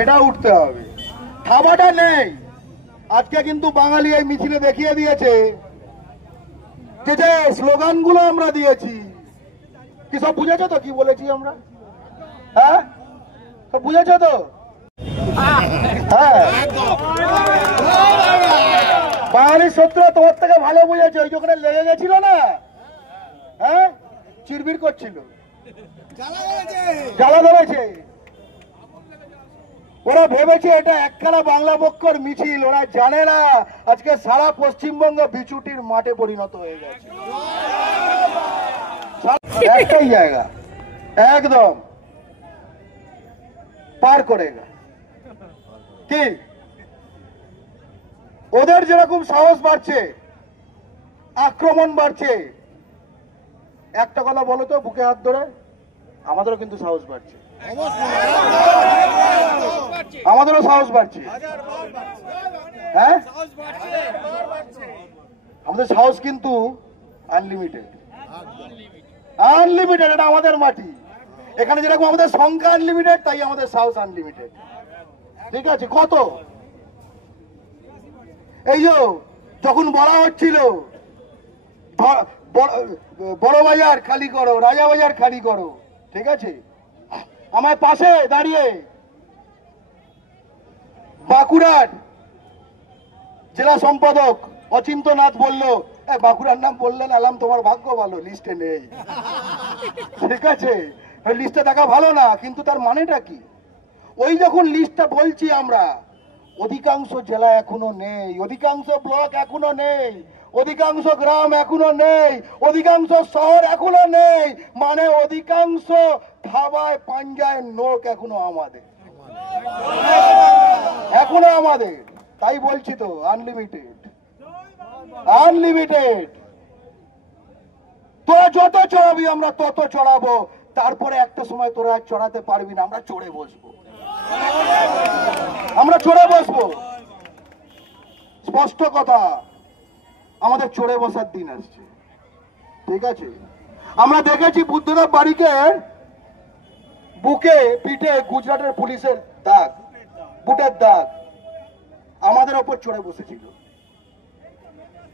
এটা উঠতে হবে, থামাটা নেই। আজকে কিন্তু বাঙালি এই মিছিলে দেখিয়ে দিয়েছে যে স্লোগানগুলো আমরা দিয়েছি, কি সব বুঝেছো তো কি বলেছি আমরা? হ্যাঁ, সব বুঝেছো তো? হ্যাঁ, বাঙালির শত্রুরা তোমার থেকে ভালো বুঝেছে। ওই যখন লেগে গেছিল না, হ্যাঁ, চিরবির করছিল, জ্বালা ধরেছে। ওরা ভেবেছে এটা একখানা বাংলা পক্ষর মিছিল, ওরা জানে না আজকে সারা পশ্চিমবঙ্গ বিচুটির মাঠে পরিণত হয়ে গেছে। একটাই জায়গা একদম পার করে গেছে। কি ওদের যেরকম সাহস বাড়ছে, আক্রমণ বাড়ছে, একটা কথা বলো তো বুকে হাত ধরে, আমাদেরও কিন্তু সাহস বাড়ছে, আমাদেরও সাহস বাড়ছে। হ্যাঁ, আমাদের সাহস কিন্তু আনলিমিটেড, আনলিমিটেড। এটা আমাদের মাটি, এখানে যেরকম আমাদের সংখ্যা আনলিমিটেড, তাই আমাদের সাহস আনলিমিটেড। ঠিক আছে? কত এই যে যখন বলা হচ্ছিল বড় বাজার খালি করো, রাজা বাজার খালি করো, ঠিক আছে, আমার পাশে দাঁড়িয়ে বাঁকুড়ার জেলা সম্পাদক অচিন্তনাথ বললো, বাঁকুড়ার নাম বললেন, আলাম তোমার ভাগ্য ভালো লিস্টে নেই। ঠিক আছে, লিস্টে দেখা ভালো না, কিন্তু তার মানেটা কি? ওই যখন লিস্টটা বলছি আমরা, অধিকাংশ জেলা এখনো নেই, অধিকাংশ ব্লক এখনো নেই, অধিকাংশ গ্রাম এখনো নেই, অধিকাংশ শহর এখনো নেই, মানে অধিকাংশ ধাবায় পাঞ্জায় নোক এখনো আমাদের, এখনো আমাদের। তাই বলছি তো আনলিমিটেড, আনলিমিটেড। তোরা যত চড়াবি আমরা তত চড়াবো, তারপরে একটা সময় তোরা চড়াতে পারবি না, আমরা চড়ে বসবো, আমরা চড়ে বসবো। স্পষ্ট কথা, আমাদের চড়ে বসার দিন আসছে। ঠিক আছে, আমরা দেখেছি বুদ্ধদেব বাড়িকে বুকে পিঠে গুজরাটের পুলিশের দাগ, বুটের দাগ, আমাদের ওপর চড়ে বসেছিল,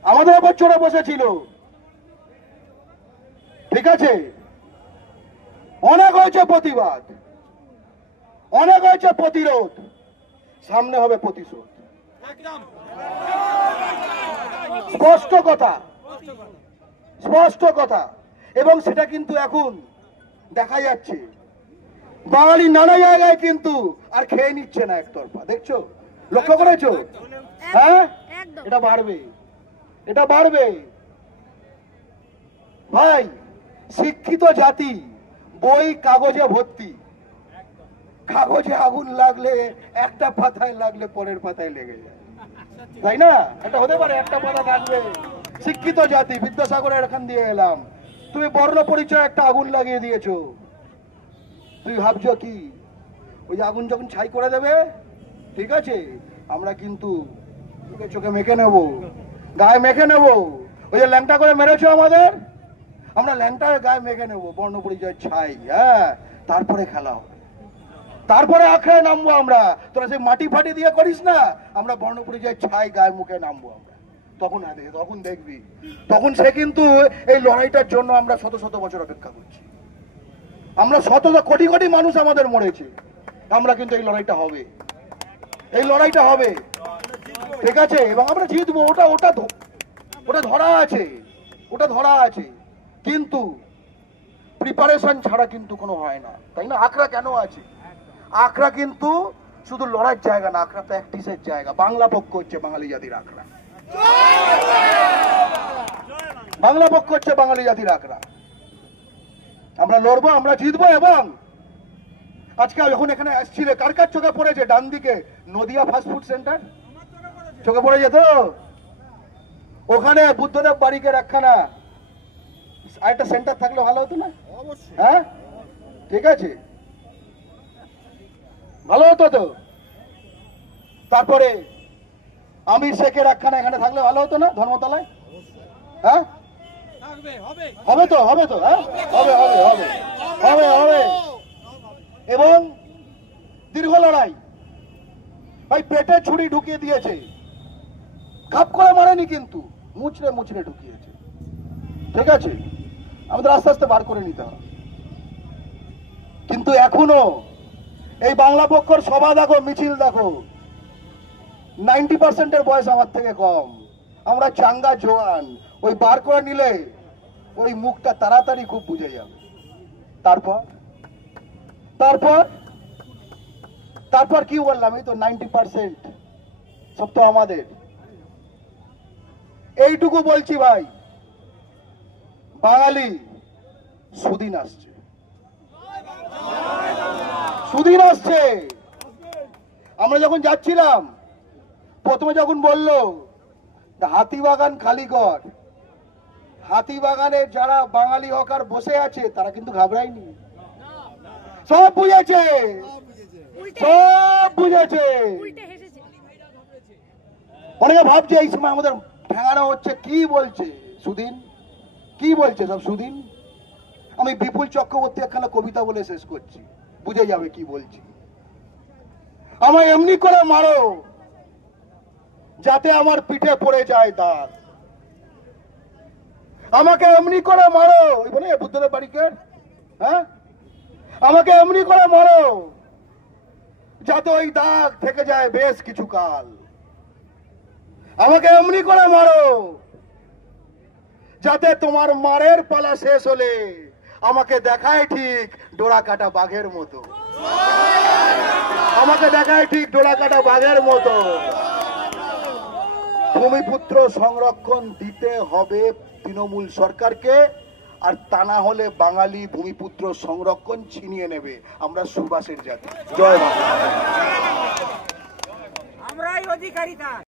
আমাদের ওপর চড়ে বসেছিল। ঠিক আছে, অনেক হয়েছে প্রতিবাদ, অনেক হয়েছে প্রতিরোধ, সামনে হবে প্রতিশোধ। স্পষ্ট কথা, স্পষ্ট কথা। এবং সেটা কিন্তু এখন দেখা যাচ্ছে, বাঙালি নানা জায়গায় কিন্তু আর খেয়ে নিচ্ছে না একতরফা। দেখছো, লক্ষ্য করেছো? হ্যাঁ, এটা বাড়বে, এটা বাড়বে ভাই। শিক্ষিত জাতি, বই কাগজে ভর্তি, কাগজে আগুন লাগলে একটা পাতায় লাগলে পরের পাতায় লেগে যায়, তাই না? এটা হতে পারে, একটা পাতা থাকবে। শিক্ষিত জাতি, বিদ্যাসাগরের এখান দিয়ে এলাম, তুমি বর্ণ পরিচয় একটা আগুন লাগিয়ে দিয়েছো, তুমি ভাবছো কি ওই আগুন যখন ছাই করে দেবে, ঠিক আছে, আমরা কিন্তু চোখে মেখে নেব, গায়ে মেখে নেব। ওই যে ল্যাংটা করে মেরেছো আমাদের, আমরা ল্যাংটার গায়ে মেখে নেব, বর্ণ পরিচয় ছাই। হ্যাঁ, তারপরে খেলা হবে, তারপরে আখড়ায় নামবো আমরা। তোরা সেই মাটি ফাটি দিয়ে করিস না, আমরা বর্ণ পরিচয় ছাই গায়ে মুখে নামবো আমরা। তখন তখন দেখবি, তখন সে কিন্তু এই লড়াইটার জন্য আমরা শত শত বছর অপেক্ষা করছি, আমরা শত কোটি কোটি মানুষ আমাদের মরেছে, আমরা কিন্তু এই লড়াইটা হবে, এই লড়াইটা হবে। ঠিক আছে, এবং আমরা জিতবো, ওটা ওটা ওটা ধরা আছে, ওটা ধরা আছে। কিন্তু প্রিপারেশন ছাড়া কিন্তু কোনো হয় না, তাই না? আখড়া কেন আছে? আখড়া কিন্তু শুধু লড়ার জায়গা না, আখড়া প্র্যাকটিসের জায়গা। বাংলা পক্ষ হচ্ছে বাঙালি জাতির আখড়া, বাংলা পক্ষ হচ্ছে বাঙালি জাতির আখড়া। আমরা লড়বো, আমরা জিতবো। এবং আজকে যখন এখানে আসছিলে, কার কার চোখে পড়েছে ডান দিকে নদিয়া ফাস্টফুড সেন্টার? চোখে পড়ে যেত? ওখানে বুদ্ধদেব বাড়িকে একখানা আরেকটা সেন্টার থাকলে ভালো হতো না? হ্যাঁ, ঠিক আছে, ভালো হতো তো। তারপরে আমির শেখের একখানা এখানে থাকলে ভালো হতো না ধর্মতলায়? হ্যাঁ, হবে তো, হবে তো, হ্যাঁ, হবে হবে হবে হবে হবে। এবং দীর্ঘ লড়াই, ভাই পেটে ছুরি ঢুকিয়ে দিয়েছে, খাপ করে মারেনি কিন্তু মুচড়ে মুচড়ে ঢুকিয়েছে। ঠিক আছে, আমাদের আস্তে আস্তে বার করে নিতে হবে। কিন্তু এখনো এই বাংলা পক্ষর সভা দেখো, মিছিল দেখো, 90% বয়স আমার থেকে কম। আমরা চাঙ্গা জোয়ান, ওই বার করে নিলে ওই মুখটা তাড়াতাড়ি খুব বুঝে যাবে। তারপর তারপর তারপর কি বললাম, এই তো 90% সব তো আমাদের। এইটুকু বলছি ভাই, বাঙালি সুদিন আসছে, সুদিন আসছে। আমরা যখন যাচ্ছিলাম, প্রথমে যখন বললো হাতিবাগান খালি কর, হাতিবাগানে যারা বাঙালি হকার বসে আছে তারা কিন্তু ঘাবড়ায়নি, সব বুঝেছে, সব বুঝেছে। অনেকে ভাবছে এই সময় আমাদের ঠেঙানো হচ্ছে, কি বলছে সুদিন, কি বলছে সব সুদিন। আমি বিপুল চক্রবর্তী একখানা কবিতা বলে শেষ করছি, বুঝে যাবে কি বলছি। আমায় এমনি করে মারো যাতে আমার পিঠে পড়ে যায় দাগ, আমাকে এমনি করে মারো, ওই বলে বুদ্ধদেব বাড়িকের, হ্যাঁ, আমাকে এমনি করে মারো যাতে ওই দাগ থেকে যায় বেশ কিছু কাল, আমাকে এমনি করে মারো যাতে তোমার মারের পালা শেষ হলে আমাকে দেখায় ঠিক ডোরা কাটা বাঘের মতো, আমাকে দেখায় ঠিক ডোরা কাটা বাঘের মতো। ভূমিপুত্র সংরক্ষণ দিতে হবে তৃণমূল সরকারকে, আর তা না হলে বাঙালি ভূমিপুত্র সংরক্ষণ ছিনিয়ে নেবে। আমরা সুভাষের জাতি। জয় বাংলা। আমরাই অধিকারী।